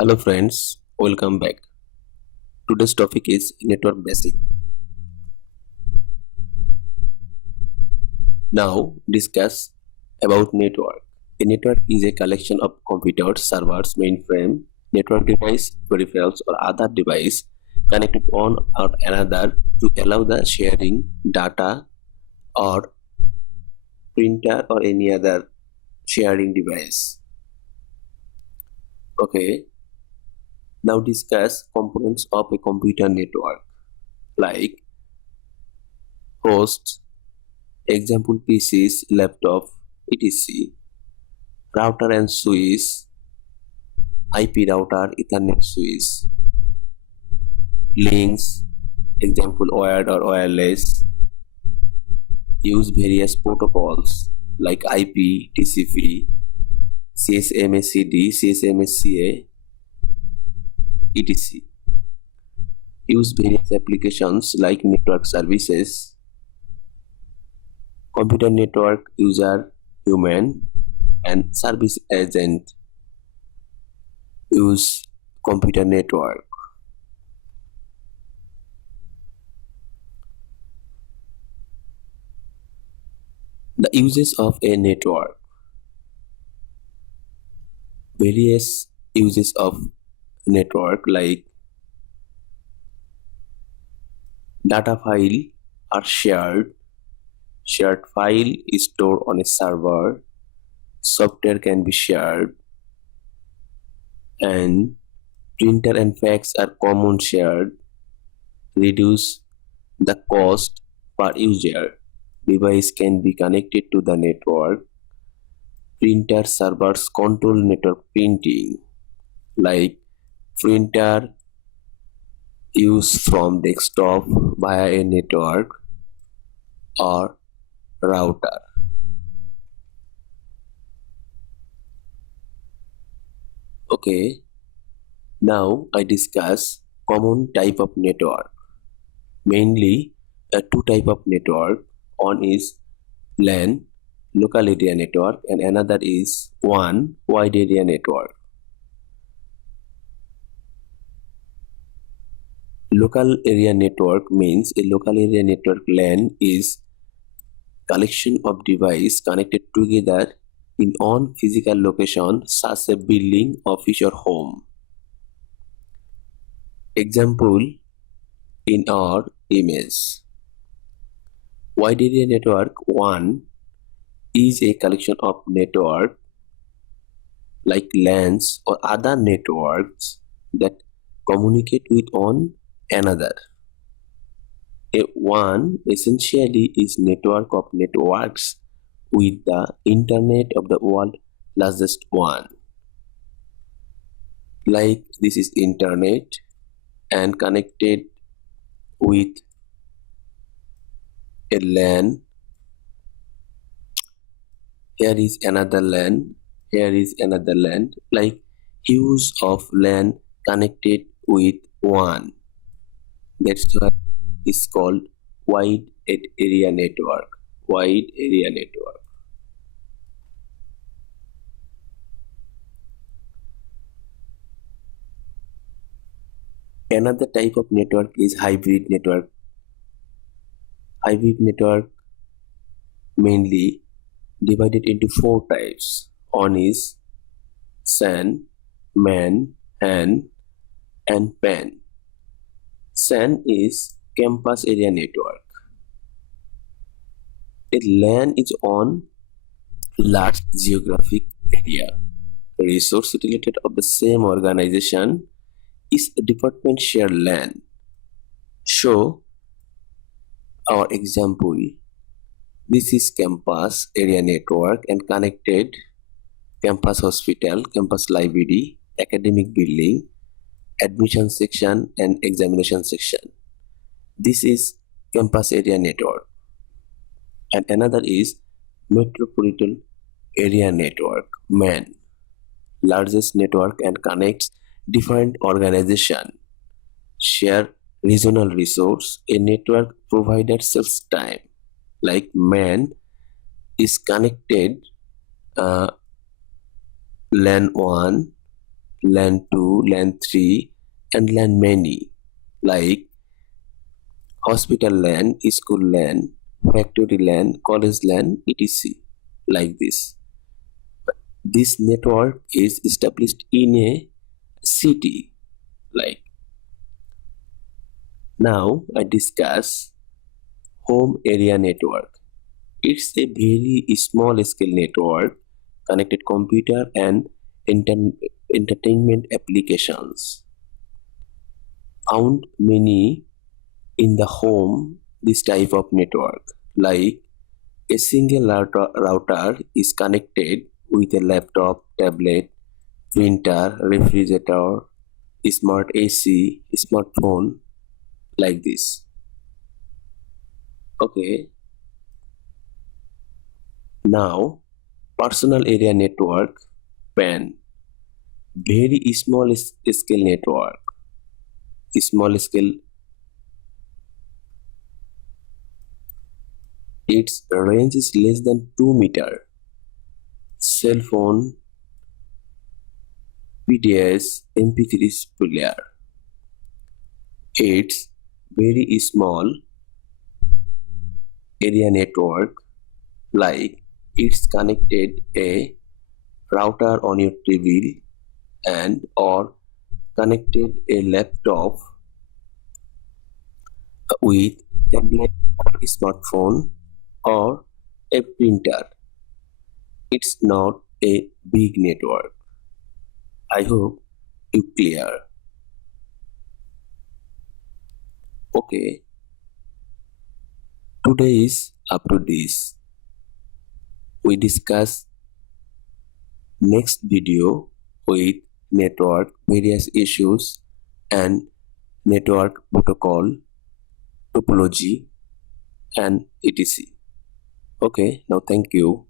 Hello friends, welcome back. Today's topic is network basic. Now discuss about network. A network is a collection of computers, servers, mainframe, network device, peripherals or other device connected one or another to allow the sharing data or printer or any other sharing device. Okay, now discuss components of a computer network like hosts, example PCs, laptop, etc. Router and switch, IP router, Ethernet switch. Links, example wired or wireless. Use various protocols like IP, TCP, CSMA-CD, CSMA-CA, etc. Use various applications like network services, computer network user, human, and service agent. Use computer network. The uses of a network. Various uses of network like data file are shared. Shared file is stored on a server. Software can be shared. And printer and fax are common shared. Reduce the cost per user. Device can be connected to the network. Printer servers control network printing like printer use from desktop via a network or router. Okay, now I discuss common type of network. Mainly two type of network. One is LAN, local area network, and another is WAN, wide area network. Local area network means a local area network. LAN is collection of devices connected together in one physical location such as a building, office or home. Example in our image. Wide area network 1 is a collection of network like LANs or other networks that communicate with one another. A WAN essentially is network of networks with the internet of the world largest one. Like this is internet and connected with a LAN. Here is another LAN. Here is another LAN. Like use of LAN connected with WAN. That's why it's called wide area network. Wide area network. Another type of network is hybrid network. Hybrid network mainly divided into four types. One is SAN, MAN, HAN, and PAN. SAN is campus area network. A LAN is on large geographic area. Resource related of the same organization is a department share LAN. So our example, this is campus area network and connected campus hospital, campus library, academic building, admission section and examination section. This is campus area network. And another is metropolitan area network, MAN, largest network and connects different organization, share regional resource. A network provider saves time. Like MAN is connected LAN 1 LAN 2, LAN 3, and LAN many, like hospital LAN, school LAN, factory LAN, college LAN, etc. Like this. This network is established in a city. Like now, I discuss home area network. It's a very small scale network connected computer and entertainment applications. Found many in the home this type of network, like a single router is connected with a laptop, tablet, printer, refrigerator, smart AC, smartphone, like this. Okay, now personal area network, PAN, very small scale network. Small scale, its range is less than 2 meter. Cell phone, PDS, MP3 player. It's very small area network, like it's connected a router on your TV and or connected a laptop with tablet or smartphone or a printer. It's not a big network. I hope you clear. Okay, today is up to this. We discuss next video with network various issues and network protocol, topology and etc. Okay, now thank you.